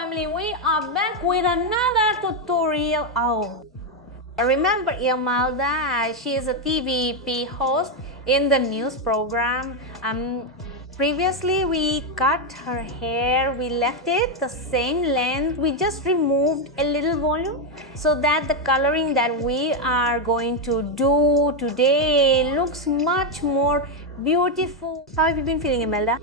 family, we are back with another tutorial. Remember Imelda? She is a TVP host in the news program. Previously we cut her hair, we left it the same length, we just removed a little volume so that the coloring that we are going to do today looks much more beautiful. How have you been feeling, Imelda?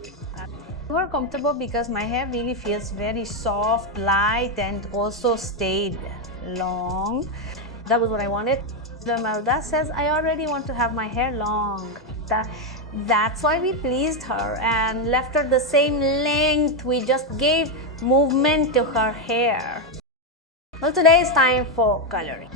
More comfortable because my hair really feels very soft, light, and also stayed long. That was what I wanted. Imelda says I already want to have my hair long. That's why we pleased her and left her the same length. We just gave movement to her hair. Well, today is time for coloring.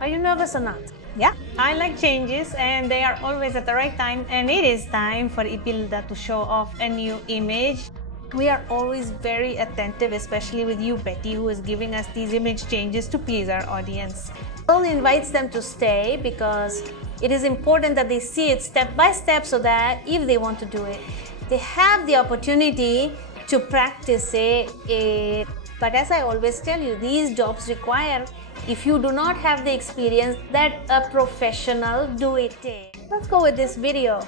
Are you nervous or not? Yeah, I like changes and they are always at the right time, and it is time for Ipilda to show off a new image. We are always very attentive, especially with you, Betty, who is giving us these image changes to please our audience. Paul invites them to stay because it is important that they see it step by step so that if they want to do it, they have the opportunity to practice it. But as I always tell you, these jobs require, if you do not have the experience, that a professional do it. Let's go with this video.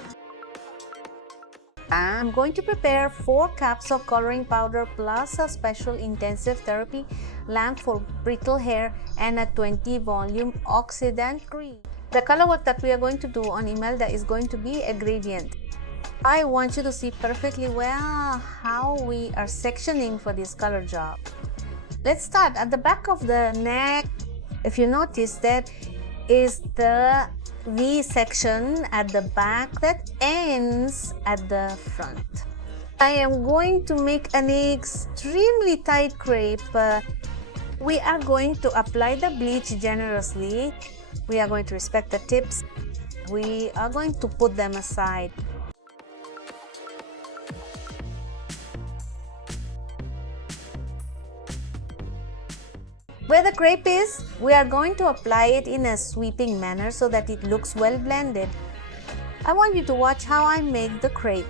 I'm going to prepare 4 cups of coloring powder plus a special intensive therapy lamp for brittle hair and a 20 volume oxidant cream. The color work that we are going to do on Imelda is going to be a gradient. I want you to see perfectly well how we are sectioning for this color job. Let's start at the back of the neck. If you notice, that is the V section at the back that ends at the front. I am going to make an extremely tight crepe. We are going to apply the bleach generously. We are going to respect the tips. We are going to put them aside. Where the crepe is, we are going to apply it in a sweeping manner so that it looks well blended. I want you to watch how I make the crepe.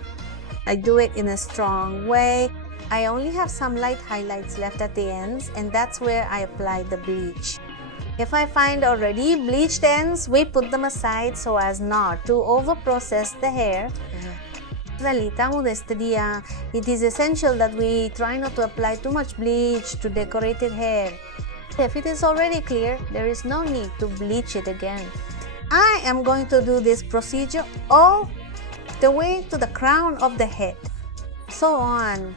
I do it in a strong way. I only have some light highlights left at the ends, and that's where I apply the bleach. If I find already bleached ends, we put them aside so as not to over-process the hair. It is essential that we try not to apply too much bleach to decorated hair. If it is already clear, there is no need to bleach it again. I am going to do this procedure all the way to the crown of the head. So on.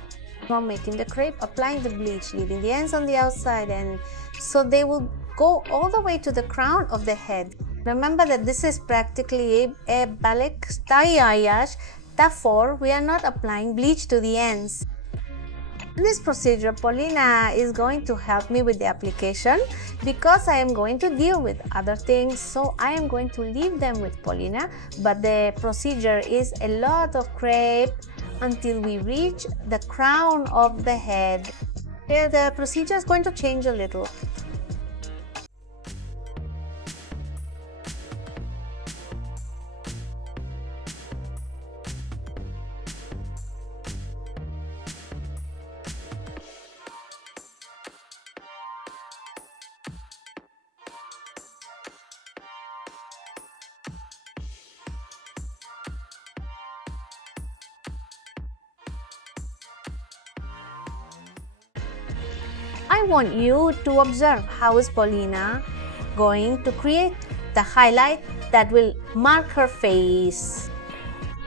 While making the crepe, applying the bleach, leaving the ends on the outside, and so they will go all the way to the crown of the head. Remember that this is practically a balayage, therefore we are not applying bleach to the ends. In this procedure, Paulina is going to help me with the application because I am going to deal with other things, so I am going to leave them with Paulina, but the procedure is a lot of crepe until we reach the crown of the head. Here the procedure is going to change a little. I want you to observe how is Paulina going to create the highlight that will mark her face.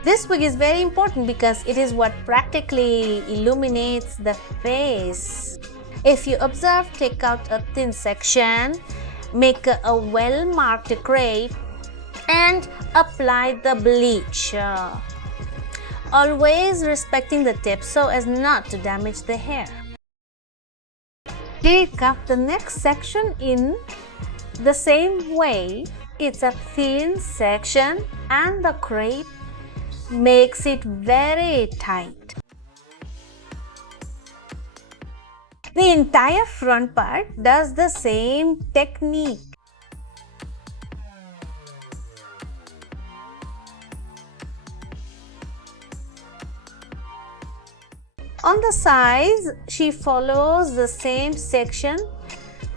This wig is very important because it is what practically illuminates the face. If you observe, take out a thin section, make a well-marked crepe, and apply the bleach. Always respecting the tip so as not to damage the hair. Take up the next section in the same way. It's a thin section and the crepe makes it very tight. The entire front part does the same technique. On the sides, she follows the same section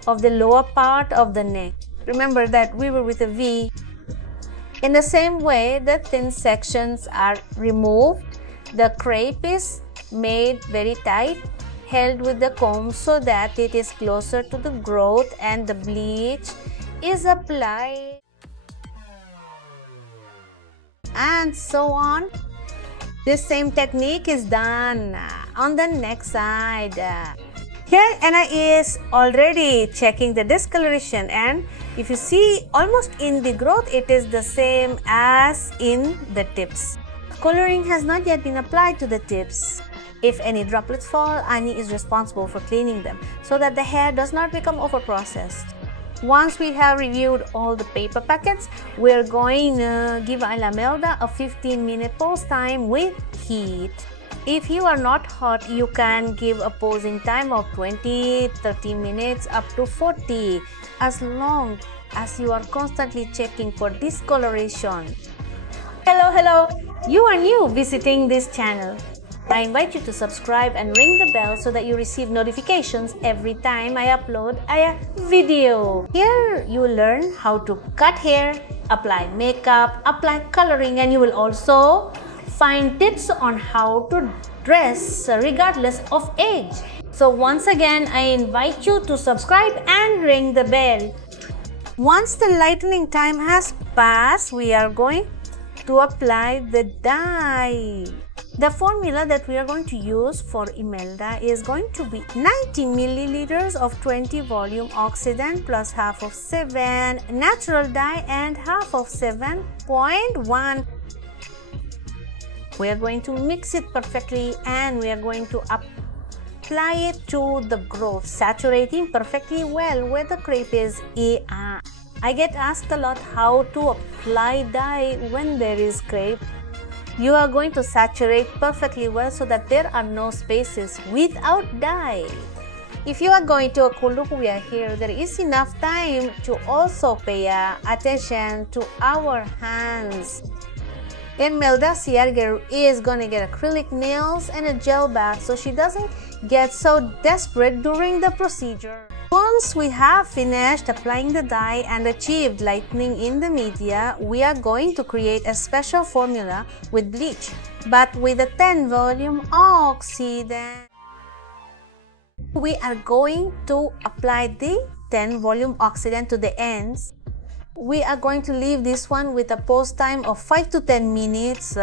of the lower part of the neck. Remember that we were with a V. In the same way, the thin sections are removed. The crepe is made very tight, held with the comb so that it is closer to the growth, and the bleach is applied, and so on. This same technique is done on the next side. Here Anna is already checking the discoloration, and if you see almost in the growth, it is the same as in the tips. Coloring has not yet been applied to the tips. If any droplets fall, Annie is responsible for cleaning them so that the hair does not become over-processed. Once we have reviewed all the paper packets, we're going to give Imelda a 15-minute pose time with heat. If you are not hot, you can give a posing time of 20-30 minutes up to 40, as long as you are constantly checking for discoloration. Hello! You are new visiting this channel. I invite you to subscribe and ring the bell so that you receive notifications every time I upload a video. Here you will learn how to cut hair, apply makeup, apply coloring, and you will also find tips on how to dress regardless of age. So once again, I invite you to subscribe and ring the bell. Once the lightening time has passed, we are going to apply the dye. The formula that we are going to use for Imelda is going to be 90 milliliters of 20 volume oxidant plus half of 7 natural dye and half of 7.1. We are going to mix it perfectly, and we are going to apply it to the growth, saturating perfectly well where the crepe is. I get asked a lot how to apply dye when there is crepe. You are going to saturate perfectly well so that there are no spaces without dye. If you are going to a cool look wear here, there is enough time to also pay attention to our hands. Imelda Sierger is going to get acrylic nails and a gel bath so she doesn't get so desperate during the procedure. Once we have finished applying the dye and achieved lightening in the media, we are going to create a special formula with bleach, but with a 10 volume oxidant. We are going to apply the 10 volume oxidant to the ends. We are going to leave this one with a pose time of 5 to 10 minutes.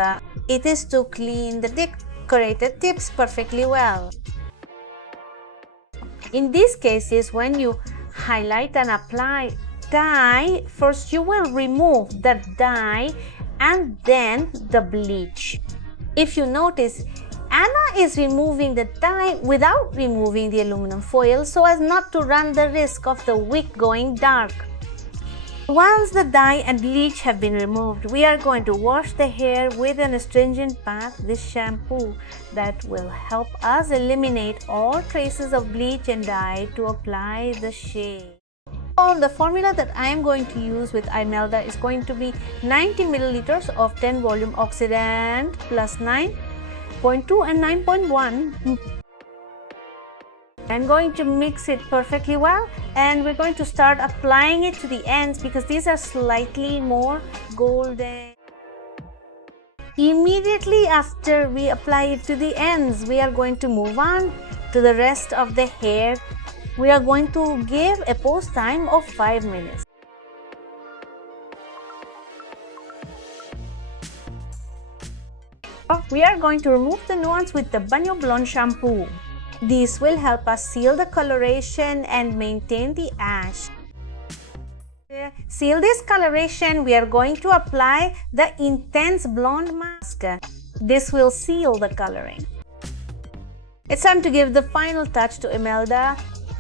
It is to clean the decorated tips perfectly well. In these cases, when you highlight and apply dye, first you will remove the dye and then the bleach. If you notice, Anna is removing the dye without removing the aluminum foil so as not to run the risk of the wick going dark. Once the dye and bleach have been removed, we are going to wash the hair with an astringent bath, this shampoo that will help us eliminate all traces of bleach and dye to apply the shade. So the formula that I am going to use with Imelda is going to be 90 milliliters of 10 volume oxidant plus 9.2 and 9.1. I'm going to mix it perfectly well, and we're going to start applying it to the ends because these are slightly more golden. Immediately after we apply it to the ends, we are going to move on to the rest of the hair. We are going to give a pose time of 5 minutes. We are going to remove the nuance with the Banyo Blonde shampoo. This will help us seal the coloration and maintain the ash. To seal this coloration, we are going to apply the Intense Blonde Mask. This will seal the coloring. It's time to give the final touch to Imelda,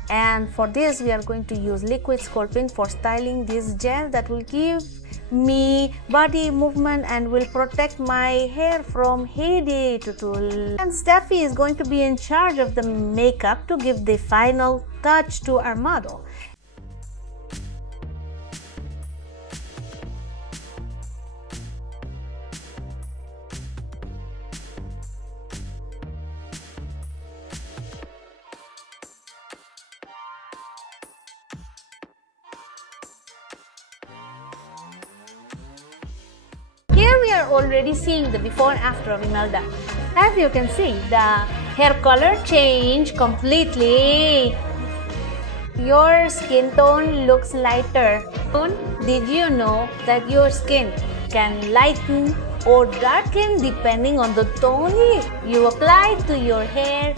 and for this we are going to use liquid sculpting for styling this gel that will give me body movement and will protect my hair from heady tutul. And Steffi is going to be in charge of the makeup to give the final touch to our model. are already seeing the before and after of Imelda. As you can see, the hair color changed completely. Your skin tone looks lighter. Did you know that your skin can lighten or darken depending on the tone you apply to your hair?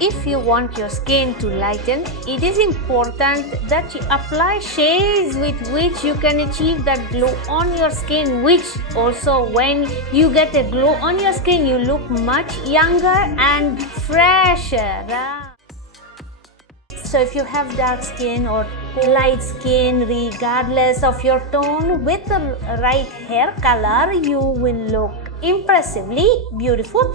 If you want your skin to lighten, it is important that you apply shades with which you can achieve that glow on your skin, which also when you get a glow on your skin, you look much younger and fresher. So if you have dark skin or light skin, regardless of your tone, with the right hair color, you will look impressively beautiful.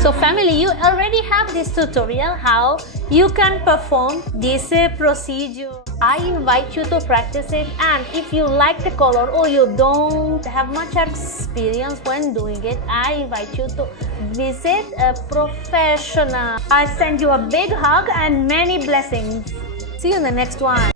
So family, you already have this tutorial how you can perform this procedure. I invite you to practice it, and if you like the color or you don't have much experience when doing it, I invite you to visit a professional. I send you a big hug and many blessings. See you in the next one.